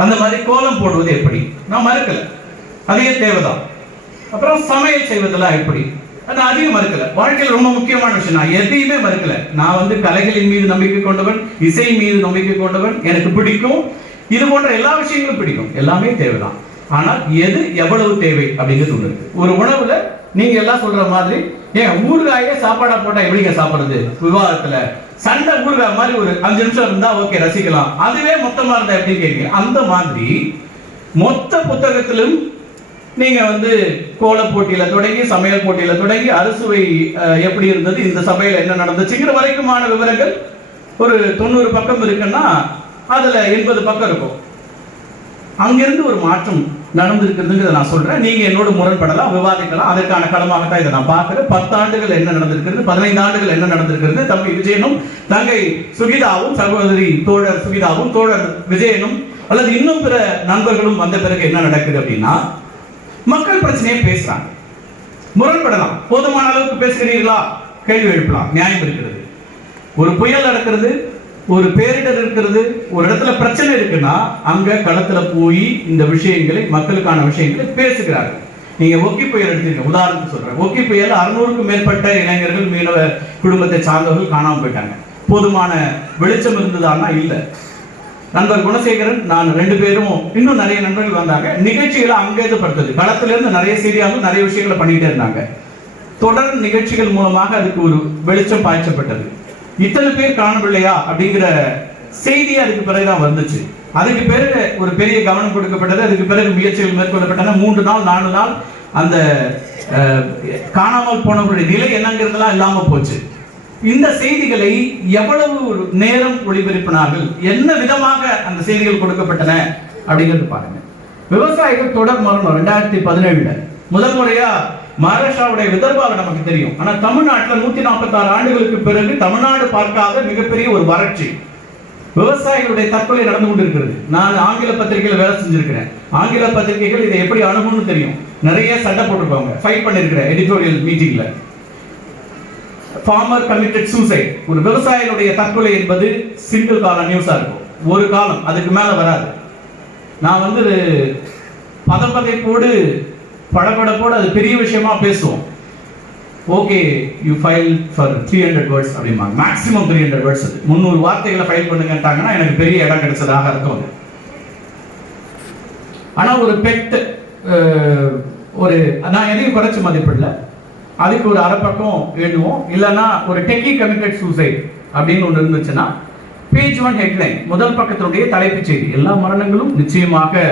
அந்த மாதிரி கோலம் போடுவது எப்படி? நான் மறுக்கல. அதிகம் தேவைதான். அப்புறம் சமையல் செய்வதெல்லாம் எப்படி? நான் அதிகம் மறுக்கல. வாழ்க்கையில் ரொம்ப முக்கியமான விஷயம். நான் எதையுமே மறுக்கல. நான் வந்து கலைகளின் மீது நம்பிக்கை கொண்டவன் இசை மீது நம்பிக்கை கொண்டவன். எனக்கு பிடிக்கும். இது போன்ற எல்லா விஷயங்களும் பிடிக்கும். எல்லாமே தேவைதான். ஆனால் எது எவ்வளவு தேவை அப்படிங்கிறது ஒன்று இருக்கு. ஒரு உணவுல நீங்க எல்லாம் சொல்ற மாதிரி ஏன் ஊறுகாயே சாப்பாடா போட்டா எப்படிங்க சாப்பிடுறது? விவாதத்துல சண்டை ஊறுகாய் மாதிரி ஒரு அஞ்சு நிமிஷம் இருந்தா ஓகே ரசிக்கலாம். அதுவே மொத்தமா இருந்தா எப்படி கேட்குறீங்க? அந்த மாதிரி மொத்த புத்தகத்திலும் நீங்க வந்து கோல போட்டியில தொடங்கி சமையல் போட்டியில தொடங்கி அறுசுவை எப்படி இருந்தது இந்த சபையில என்ன நடந்துச்சுங்கிற வரைக்குமான விவரங்கள் ஒரு தொண்ணூறு பக்கம் இருக்குன்னா அதுல எண்பது பக்கம் இருக்கும். அங்கிருந்து ஒரு மாற்றம் நடந்திருக்கிறதுங்கிறத நான் சொல்றேன். நீங்க என்னோட முரண்படலாம் விவாதிக்கலாம். அதற்கான களமாகத்தான் இதை நான் பார்க்கிறேன். பத்தாண்டுகள் என்ன நடந்திருக்கிறது பதினைந்து ஆண்டுகள் என்ன நடந்திருக்கிறது தம்பி விஜயனும் தங்கை சுகிதாவும் சகோதரி தோழர் சுகிதாவும் தோழர் விஜயனும் அல்லது இன்னும் பிற நண்பர்களும் வந்த பிறகு என்ன நடக்குது அப்படின்னா மக்கள் பிரச்சனையை பேசுறாங்க. முரண்படலாம். போதுமான அளவுக்கு பேசுகிறீர்களா? கேள்வி எழுப்பலாம். நியாயம் இருக்கிறது. ஒரு புயல் நடக்கிறது ஒரு பேரிடர் இருக்கிறது ஒரு இடத்துல பிரச்சனை இருக்குன்னா அங்க களத்துல போய் இந்த விஷயங்களை மக்களுக்கான விஷயங்களை பேசுகிறார்கள். நீங்க ஒக்கி புயல் எடுத்துக்க உதாரணத்துக்கு சொல்றேன். ஒக்கி புயல் அறுநூறுக்கும் மேற்பட்ட இளைஞர்கள் மீனவ குடும்பத்தை சார்ந்தவர்கள் காணாமல் போயிட்டாங்க. போதுமான வெளிச்சம் இருந்ததான்னா இல்லை. நண்பர் குணசேகரன் நான் ரெண்டு பேரும் இன்னும் நிறைய நண்பர்கள் வந்தாங்க. நிகழ்ச்சிகளை அங்கேயப்படுத்தது களத்துல இருந்து நிறைய சீரியாவும் நிறைய விஷயங்களை பண்ணிட்டே இருந்தாங்க. தொடர் நிகழ்ச்சிகள் மூலமாக அதுக்கு ஒரு வெளிச்சம் பாய்ச்சப்பட்டது. இத்தனை பேர் காணவில்லையா அப்படிங்கிற செய்தி அதுக்கு பிறகுதான் வந்துச்சு. அதுக்கு பிறகு ஒரு பெரிய கவனம் கொடுக்கப்பட்டது அதுக்கு பிறகு முயற்சிகள் மேற்கொள்ளப்பட்டன. மூன்று நாள் நாலு நாள் அந்த காணாமல் போனவருடைய நிலை என்னங்கிறதெல்லாம் இல்லாம போச்சு. இந்த செய்திகளை எவ்வளவு நேரம் ஒளிபரப்பினார்கள் என்ன விதமாக அந்த செய்திகள் கொடுக்கப்பட்டன அப்படிங்கிறது பாருங்க. விவசாயிகள் தொடர் மரணம் ரெண்டாயிரத்தி பதினேழுல. முதல் முறையா மகாராஷ்டிராவுடைய விதர்பாவை நமக்கு தெரியும். ஆனா தமிழ்நாட்டில் நூத்தி நாற்பத்தி ஆறு ஆண்டுகளுக்கு பிறகு தமிழ்நாடு பார்க்காத மிகப்பெரிய ஒரு வறட்சி விவசாயிகளுடைய தற்கொலை நடந்து கொண்டிருக்கிறது. நான் ஆங்கில பத்திரிகையில் வேலை செஞ்சிருக்கிறேன். ஆங்கில பத்திரிகைகள் இதை எப்படி அணுகும்னு தெரியும். நிறைய சண்டை போட்டிருப்பாங்க. ஃபைட் பண்ணிருக்கிறேன் எடிட்டோரியல் மீட்டிங்ல ஃபார்மர் கமிட்டட் சூசைட் ஒரு விவசாயிகளுடைய தற்கொலை என்பது சிங்கிள் கால நியூஸா இருக்கும். ஒரு காலம் அதுக்கு மேல வராது. நான் வந்து பதப்பதைப்போடு படபடப்போடு அது பெரிய விஷயமா பேசுவோம். Okay you file for three hundred words அப்படிம்பாங்க. மேக்ஸிமம் த்ரீ ஹண்ட்ரட் வேர்ட்ஸ் அது. முந்நூறு வார்த்தைகளை ஃபைல் பண்ணுங்கட்டாங்கன்னா எனக்கு பெரிய இடம் கிடைச்சதாக இருக்கும் அது ஒரு பெட் ஒரு நான் எதையும் குறைச்சி மதிப்பிடல. அதுக்கு ஒரு அரை பக்கம் எழுதுவோம் இல்லைன்னா ஒரு டெக்கி கமிட்டட் சூசைட் அப்படின்னு ஒன்று இருந்துச்சுன்னா பேஜ் ஒன் ஹெட்லைன் முதல் பக்கத்தினுடைய தலைப்புச் செய்தி. எல்லா மரணங்களும் நிச்சயமாக